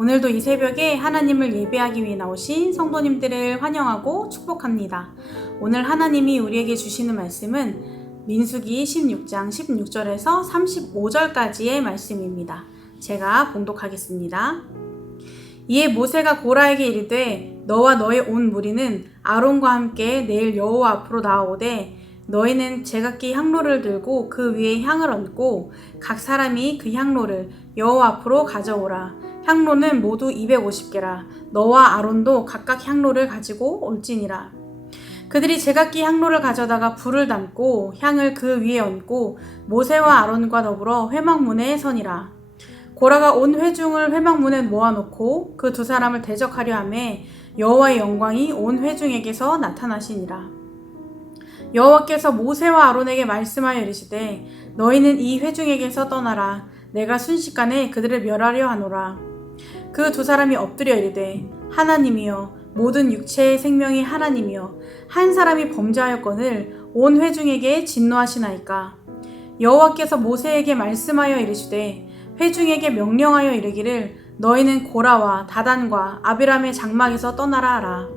오늘도 이 새벽에 하나님을 예배하기 위해 나오신 성도님들을 환영하고 축복합니다. 오늘 하나님이 우리에게 주시는 말씀은 민수기 16장 16절에서 35절까지의 말씀입니다. 제가 봉독하겠습니다. 이에 모세가 고라에게 이르되 너와 너의 온 무리는 아론과 함께 내일 여호와 앞으로 나아오되 너희는 제각기 향로를 들고 그 위에 향을 얹고 각 사람이 그 향로를 여호와 앞으로 가져오라. 향로는 모두 250개라. 너와 아론도 각각 향로를 가지고 올지니라. 그들이 제각기 향로를 가져다가 불을 담고 향을 그 위에 얹고 모세와 아론과 더불어 회막문에 서니라. 고라가 온 회중을 회막문에 모아놓고 그 두 사람을 대적하려 하매 여호와의 영광이 온 회중에게서 나타나시니라. 여호와께서 모세와 아론에게 말씀하여 이르시되 너희는 이 회중에게서 떠나라. 내가 순식간에 그들을 멸하려 하노라. 그 두 사람이 엎드려 이르되 하나님이여 모든 육체의 생명이 하나님이여 한 사람이 범죄하였거늘 온 회중에게 진노하시나이까. 여호와께서 모세에게 말씀하여 이르시되 회중에게 명령하여 이르기를 너희는 고라와 다단과 아비람의 장막에서 떠나라 하라.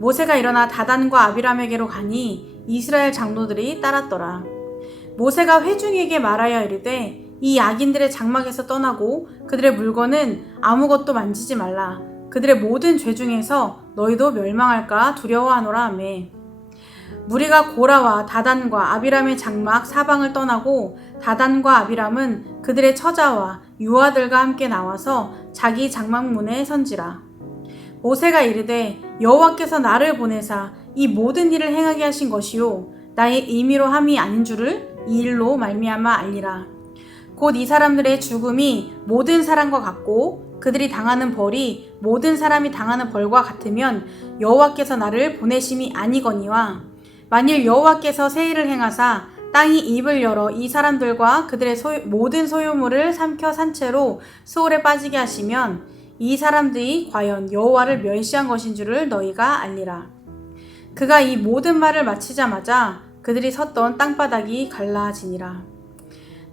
모세가 일어나 다단과 아비람에게로 가니 이스라엘 장로들이 따랐더라. 모세가 회중에게 말하여 이르되 이 악인들의 장막에서 떠나고 그들의 물건은 아무것도 만지지 말라. 그들의 모든 죄 중에서 너희도 멸망할까 두려워하노라 하매 무리가 고라와 다단과 아비람의 장막 사방을 떠나고 다단과 아비람은 그들의 처자와 유아들과 함께 나와서 자기 장막문에 선지라. 모세가 이르되 여호와께서 나를 보내사 이 모든 일을 행하게 하신 것이요 나의 임의로 함이 아닌 줄을 이 일로 말미암아 알리라. 곧 이 사람들의 죽음이 모든 사람과 같고 그들이 당하는 벌이 모든 사람이 당하는 벌과 같으면 여호와께서 나를 보내심이 아니거니와 만일 여호와께서 새 일을 행하사 땅이 입을 열어 이 사람들과 그들의 모든 소유물을 삼켜 산채로 수월에 빠지게 하시면 이 사람들이 과연 여호와를 멸시한 것인 줄을 너희가 알리라. 그가 이 모든 말을 마치자마자 그들이 섰던 땅바닥이 갈라지니라.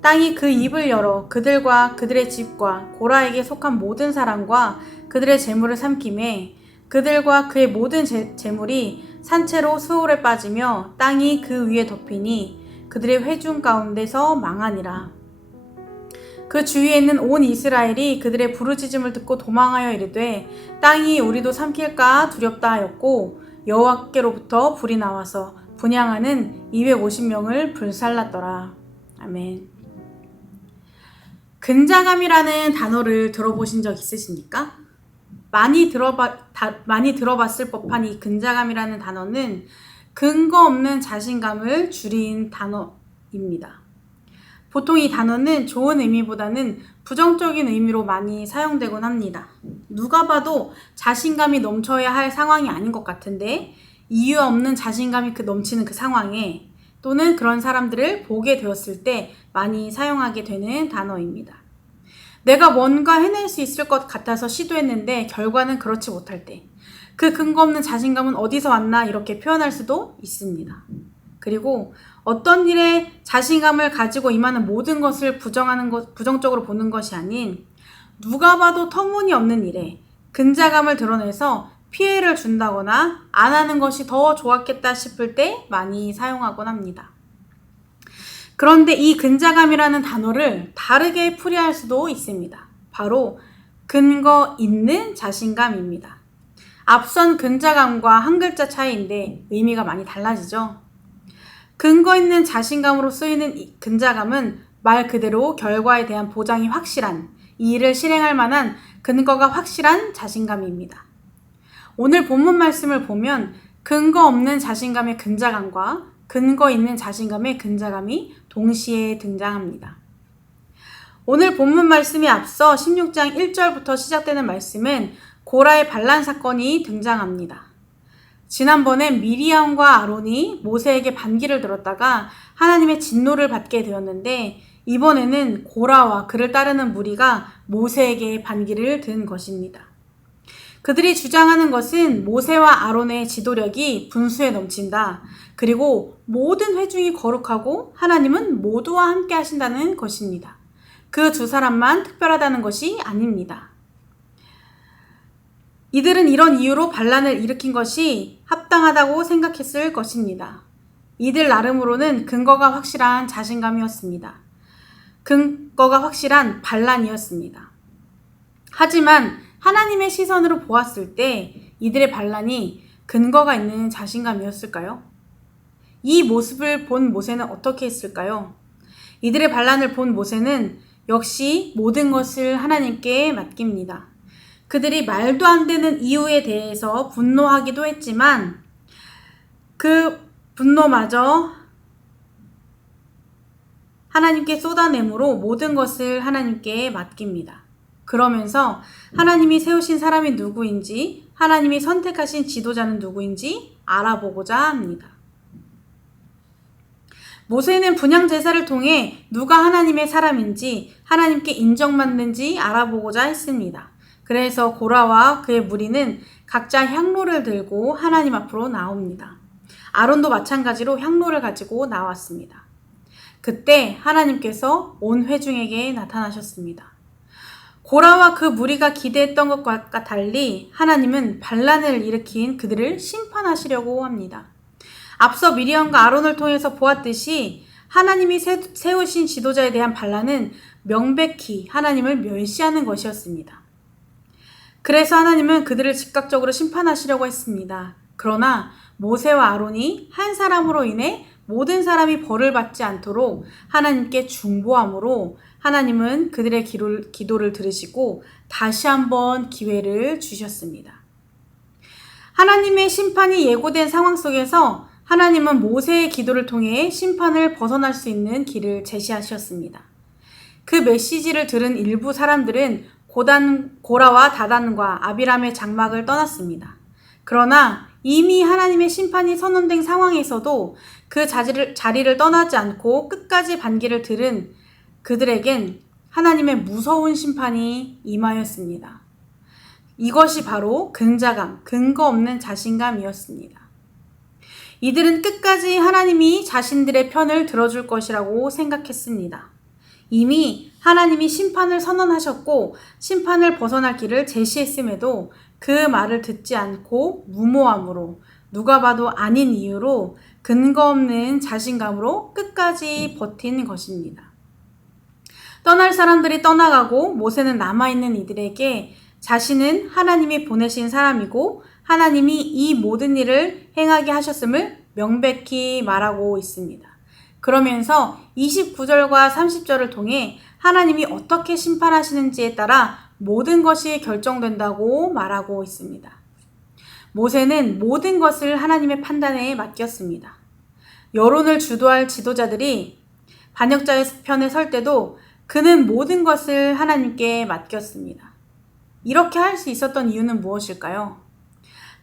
땅이 그 입을 열어 그들과 그들의 집과 고라에게 속한 모든 사람과 그들의 재물을 삼키매 그들과 그의 모든 재물이 산채로 수월에 빠지며 땅이 그 위에 덮이니 그들의 회중 가운데서 망하니라. 그 주위에 있는 온 이스라엘이 그들의 부르짖음을 듣고 도망하여 이르되 땅이 우리도 삼킬까 두렵다 하였고 여호와께로부터 불이 나와서 분향하는 250명을 불살랐더라. 아멘. 근자감이라는 단어를 들어보신 적 있으십니까? 많이 들어봤을 법한 이 근자감이라는 단어는 근거 없는 자신감을 줄인 단어입니다. 보통 이 단어는 좋은 의미보다는 부정적인 의미로 많이 사용되곤 합니다. 누가 봐도 자신감이 넘쳐야 할 상황이 아닌 것 같은데 이유 없는 자신감이 넘치는 그 상황에 또는 그런 사람들을 보게 되었을 때 많이 사용하게 되는 단어입니다. 내가 뭔가 해낼 수 있을 것 같아서 시도했는데 결과는 그렇지 못할 때 그 근거 없는 자신감은 어디서 왔나 이렇게 표현할 수도 있습니다. 그리고 어떤 일에 자신감을 가지고 임하는 모든 것을 부정적으로 보는 것이 아닌 누가 봐도 터무니없는 일에 근자감을 드러내서 피해를 준다거나 안 하는 것이 더 좋았겠다 싶을 때 많이 사용하곤 합니다. 그런데 이 근자감이라는 단어를 다르게 풀이할 수도 있습니다. 바로 근거 있는 자신감입니다. 앞선 근자감과 한 글자 차이인데 의미가 많이 달라지죠. 근거 있는 자신감으로 쓰이는 이 근자감은 말 그대로 결과에 대한 보장이 확실한, 이 일을 실행할 만한 근거가 확실한 자신감입니다. 오늘 본문 말씀을 보면 근거 없는 자신감의 근자감과 근거 있는 자신감의 근자감이 동시에 등장합니다. 오늘 본문 말씀에 앞서 16장 1절부터 시작되는 말씀은 고라의 반란 사건이 등장합니다. 지난번엔 미리암과 아론이 모세에게 반기를 들었다가 하나님의 진노를 받게 되었는데 이번에는 고라와 그를 따르는 무리가 모세에게 반기를 든 것입니다. 그들이 주장하는 것은 모세와 아론의 지도력이 분수에 넘친다. 그리고 모든 회중이 거룩하고 하나님은 모두와 함께 하신다는 것입니다. 그 두 사람만 특별하다는 것이 아닙니다. 이들은 이런 이유로 반란을 일으킨 것이 합당하다고 생각했을 것입니다. 이들 나름으로는 근거가 확실한 자신감이었습니다. 근거가 확실한 반란이었습니다. 하지만 하나님의 시선으로 보았을 때 이들의 반란이 근거가 있는 자신감이었을까요? 이 모습을 본 모세는 어떻게 했을까요? 이들의 반란을 본 모세는 역시 모든 것을 하나님께 맡깁니다. 그들이 말도 안 되는 이유에 대해서 분노하기도 했지만 그 분노마저 하나님께 쏟아내므로 모든 것을 하나님께 맡깁니다. 그러면서 하나님이 세우신 사람이 누구인지, 하나님이 선택하신 지도자는 누구인지 알아보고자 합니다. 모세는 분향 제사를 통해 누가 하나님의 사람인지, 하나님께 인정받는지 알아보고자 했습니다. 그래서 고라와 그의 무리는 각자 향로를 들고 하나님 앞으로 나옵니다. 아론도 마찬가지로 향로를 가지고 나왔습니다. 그때 하나님께서 온 회중에게 나타나셨습니다. 고라와 그 무리가 기대했던 것과 달리 하나님은 반란을 일으킨 그들을 심판하시려고 합니다. 앞서 미리암과 아론을 통해서 보았듯이 하나님이 세우신 지도자에 대한 반란은 명백히 하나님을 멸시하는 것이었습니다. 그래서 하나님은 그들을 즉각적으로 심판하시려고 했습니다. 그러나 모세와 아론이 한 사람으로 인해 모든 사람이 벌을 받지 않도록 하나님께 중보함으로 하나님은 그들의 기도를 들으시고 다시 한번 기회를 주셨습니다. 하나님의 심판이 예고된 상황 속에서 하나님은 모세의 기도를 통해 심판을 벗어날 수 있는 길을 제시하셨습니다. 그 메시지를 들은 일부 사람들은 고라와 다단과 아비람의 장막을 떠났습니다. 그러나 이미 하나님의 심판이 선언된 상황에서도 그 자리를 떠나지 않고 끝까지 반기를 들은 그들에겐 하나님의 무서운 심판이 임하였습니다. 이것이 바로 근자감, 근거 없는 자신감이었습니다. 이들은 끝까지 하나님이 자신들의 편을 들어줄 것이라고 생각했습니다. 이미 하나님이 심판을 선언하셨고 심판을 벗어날 길을 제시했음에도 그 말을 듣지 않고 무모함으로 누가 봐도 아닌 이유로 근거 없는 자신감으로 끝까지 버틴 것입니다. 떠날 사람들이 떠나가고 모세는 남아있는 이들에게 자신은 하나님이 보내신 사람이고 하나님이 이 모든 일을 행하게 하셨음을 명백히 말하고 있습니다. 그러면서 29절과 30절을 통해 하나님이 어떻게 심판하시는지에 따라 모든 것이 결정된다고 말하고 있습니다. 모세는 모든 것을 하나님의 판단에 맡겼습니다. 여론을 주도할 지도자들이 반역자의 편에 설 때도 그는 모든 것을 하나님께 맡겼습니다. 이렇게 할 수 있었던 이유는 무엇일까요?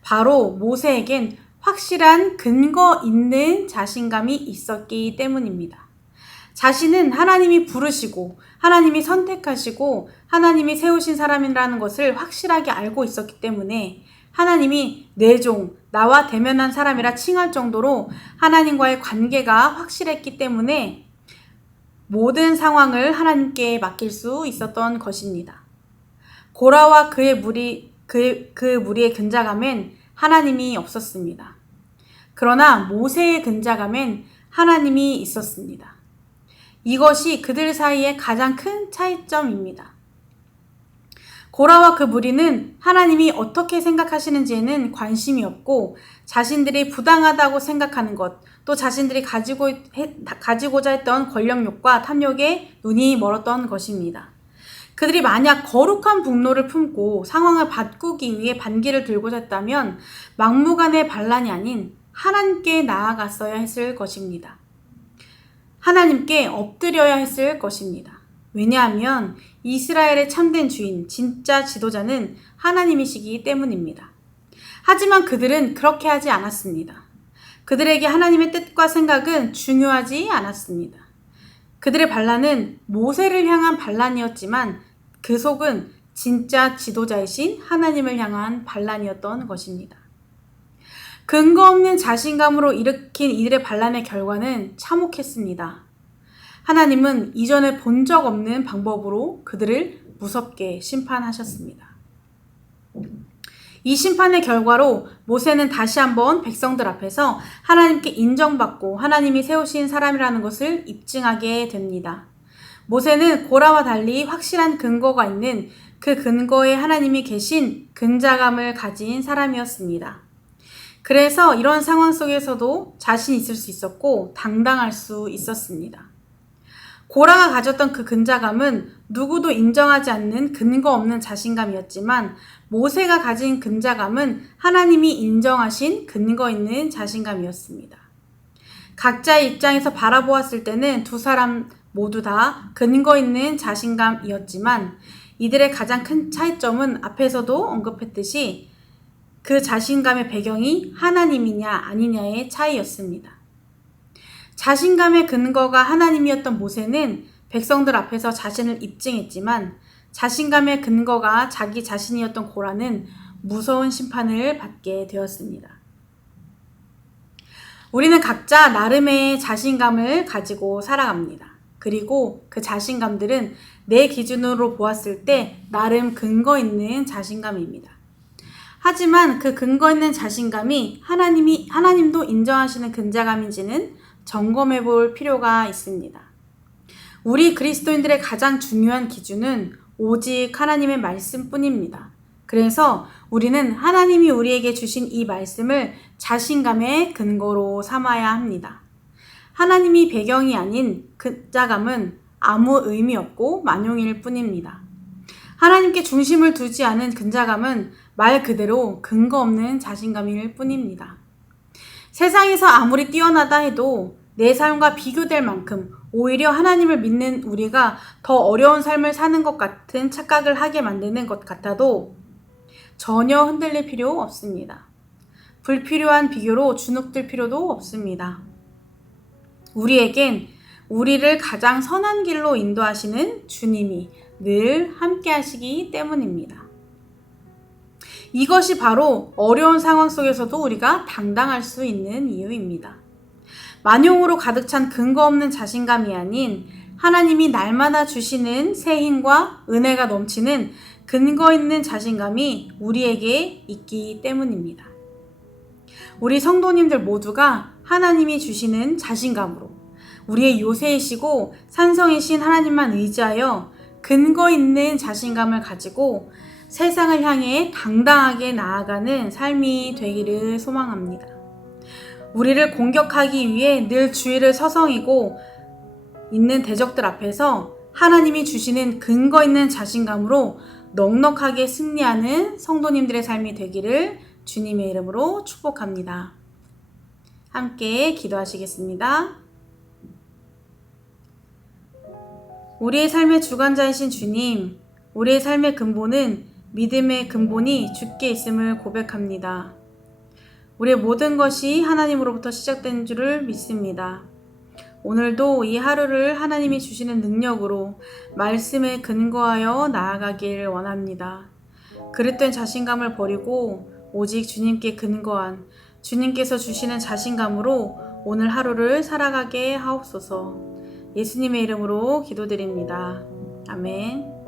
바로 모세에겐 확실한 근거 있는 자신감이 있었기 때문입니다. 자신은 하나님이 부르시고 하나님이 선택하시고 하나님이 세우신 사람이라는 것을 확실하게 알고 있었기 때문에 하나님이 내 종, 나와 대면한 사람이라 칭할 정도로 하나님과의 관계가 확실했기 때문에 모든 상황을 하나님께 맡길 수 있었던 것입니다. 고라와 그의 무리의 근자감엔 하나님이 없었습니다. 그러나 모세의 근자감엔 하나님이 있었습니다. 이것이 그들 사이의 가장 큰 차이점입니다. 고라와 그 무리는 하나님이 어떻게 생각하시는지에는 관심이 없고 자신들이 부당하다고 생각하는 것, 또 자신들이 가지고자 했던 권력욕과 탐욕에 눈이 멀었던 것입니다. 그들이 만약 거룩한 분노를 품고 상황을 바꾸기 위해 반기를 들고자 했다면 막무가내 반란이 아닌 하나님께 나아갔어야 했을 것입니다. 하나님께 엎드려야 했을 것입니다. 왜냐하면 이스라엘의 참된 주인, 진짜 지도자는 하나님이시기 때문입니다. 하지만 그들은 그렇게 하지 않았습니다. 그들에게 하나님의 뜻과 생각은 중요하지 않았습니다. 그들의 반란은 모세를 향한 반란이었지만 그 속은 진짜 지도자이신 하나님을 향한 반란이었던 것입니다. 근거 없는 자신감으로 일으킨 이들의 반란의 결과는 참혹했습니다. 하나님은 이전에 본 적 없는 방법으로 그들을 무섭게 심판하셨습니다. 이 심판의 결과로 모세는 다시 한번 백성들 앞에서 하나님께 인정받고 하나님이 세우신 사람이라는 것을 입증하게 됩니다. 모세는 고라와 달리 확실한 근거가 있는 그 근거에 하나님이 계신 근자감을 가진 사람이었습니다. 그래서 이런 상황 속에서도 자신 있을 수 있었고 당당할 수 있었습니다. 고라가 가졌던 그 근자감은 누구도 인정하지 않는 근거 없는 자신감이었지만 모세가 가진 근자감은 하나님이 인정하신 근거 있는 자신감이었습니다. 각자의 입장에서 바라보았을 때는 두 사람 모두 다 근거 있는 자신감이었지만 이들의 가장 큰 차이점은 앞에서도 언급했듯이 그 자신감의 배경이 하나님이냐 아니냐의 차이였습니다. 자신감의 근거가 하나님이었던 모세는 백성들 앞에서 자신을 입증했지만 자신감의 근거가 자기 자신이었던 고라는 무서운 심판을 받게 되었습니다. 우리는 각자 나름의 자신감을 가지고 살아갑니다. 그리고 그 자신감들은 내 기준으로 보았을 때 나름 근거 있는 자신감입니다. 하지만 그 근거 있는 자신감이 하나님도 인정하시는 근자감인지는 점검해 볼 필요가 있습니다. 우리 그리스도인들의 가장 중요한 기준은 오직 하나님의 말씀뿐입니다. 그래서 우리는 하나님이 우리에게 주신 이 말씀을 자신감의 근거로 삼아야 합니다. 하나님이 배경이 아닌 근자감은 아무 의미 없고 만용일 뿐입니다. 하나님께 중심을 두지 않은 근자감은 말 그대로 근거 없는 자신감일 뿐입니다. 세상에서 아무리 뛰어나다 해도 내 삶과 비교될 만큼 오히려 하나님을 믿는 우리가 더 어려운 삶을 사는 것 같은 착각을 하게 만드는 것 같아도 전혀 흔들릴 필요 없습니다. 불필요한 비교로 주눅들 필요도 없습니다. 우리에겐 우리를 가장 선한 길로 인도하시는 주님이 늘 함께 하시기 때문입니다. 이것이 바로 어려운 상황 속에서도 우리가 당당할 수 있는 이유입니다. 만용으로 가득 찬 근거 없는 자신감이 아닌 하나님이 날마다 주시는 새 힘과 은혜가 넘치는 근거 있는 자신감이 우리에게 있기 때문입니다. 우리 성도님들 모두가 하나님이 주시는 자신감으로 우리의 요새이시고 산성이신 하나님만 의지하여 근거 있는 자신감을 가지고 세상을 향해 당당하게 나아가는 삶이 되기를 소망합니다. 우리를 공격하기 위해 늘 주위를 서성이고 있는 대적들 앞에서 하나님이 주시는 근거 있는 자신감으로 넉넉하게 승리하는 성도님들의 삶이 되기를 주님의 이름으로 축복합니다. 함께 기도하시겠습니다. 우리의 삶의 주관자이신 주님, 우리의 삶의 근본은 믿음의 근본이 주께 있음을 고백합니다. 우리의 모든 것이 하나님으로부터 시작된 줄을 믿습니다. 오늘도 이 하루를 하나님이 주시는 능력으로 말씀에 근거하여 나아가길 원합니다. 그릇된 자신감을 버리고 오직 주님께 근거한 주님께서 주시는 자신감으로 오늘 하루를 살아가게 하옵소서. 예수님의 이름으로 기도드립니다. 아멘.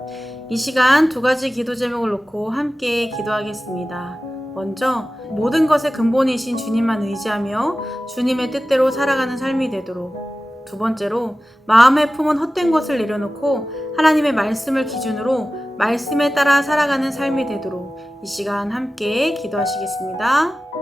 이 시간 두 가지 기도 제목을 놓고 함께 기도하겠습니다. 먼저 모든 것의 근본이신 주님만 의지하며 주님의 뜻대로 살아가는 삶이 되도록, 두 번째로 마음에 품은 헛된 것을 내려놓고 하나님의 말씀을 기준으로 말씀에 따라 살아가는 삶이 되도록 이 시간 함께 기도하시겠습니다.